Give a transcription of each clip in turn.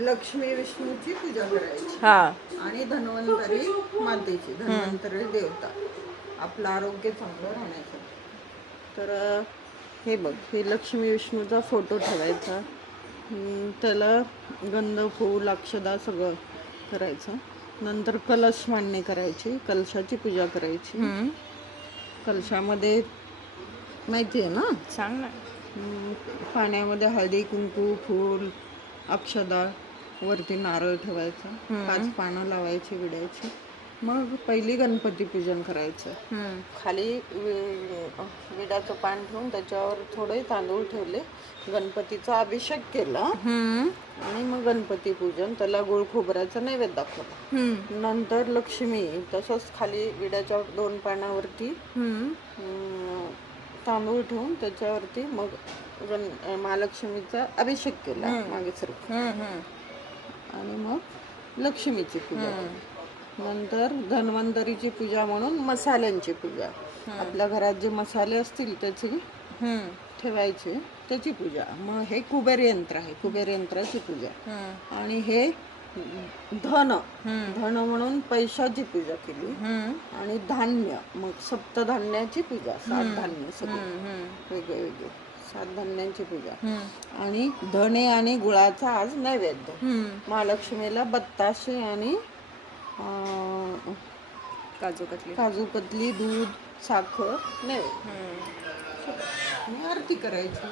लक्ष्मी विष्णूची पूजा करायची हा आणि धन्वंतरी मातेची, धन्वंतरी देवता आपलं आरोग्य चांगलं राहण्यासाठी. तर हे बघ, हे लक्ष्मी विष्णूचा फोटो ठेवायचा, त्याला गंध फूल अक्षदा सगळं करायचं. नंतर कलश मांडणी करायची, कलशाची पूजा करायची. कलशामध्ये माहिती आहे ना, सांग ना. पाण्यामध्ये हळदी कुंकू फूल अक्षदा, वरती नारळ ठेवायचा, 5 पानं लावायची विड्याची. मग पहिली गणपती पूजन करायचं. खाली विड्याचं पान ठेवून त्याच्यावर थोडे तांदूळ ठेवले, गणपतीचा अभिषेक केला आणि मग गणपती पूजन, त्याला गुळ खोबऱ्याचा नैवेद्य दाखवला. नंतर लक्ष्मी तसंच खाली विड्याच्या 2 पानावरती तांदूळ ठेवून त्याच्यावरती मग महालक्ष्मीचा अभिषेक केला मागे सरक, आणि मग लक्ष्मीची पूजा. नंतर धन्वंतरीची पूजा म्हणून मसाल्यांची पूजा, आपल्या घरात जे मसाले असतील त्याची ठेवायचे, त्याची पूजा. मग हे कुबेर यंत्र आहे, कुबेर यंत्राची पूजा. आणि हे धन म्हणून पैशाची पूजा केली. आणि धान्य, मग सप्तधान्याची पूजा, 7 धान्य सगळे वेगळे वेगळे 7 धान्यांची पूजा. आणि धणे आणि गुळाचा आज नैवेद्य. महालक्ष्मीला बत्ताशे आणि काजू कतली दूध साखर नैवेद्य. आणि आरती करायची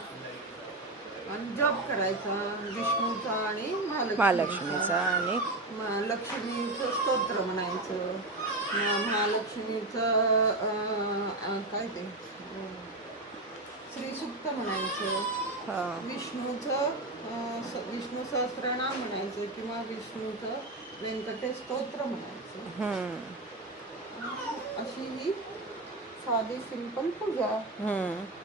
आणि जप करायचा विष्णूचा आणि महालक्ष्मीचा. आणि लक्ष्मीचं स्तोत्र म्हणायचं, महालक्ष्मीचं काय ते श्रीसूक्त म्हणायचं, विष्णूचं विष्णू सहस्त्रनाम म्हणायचं किंवा विष्णूचं व्यंकटेश स्तोत्र म्हणायचं. अशी ही साधी सिंपल पूजा.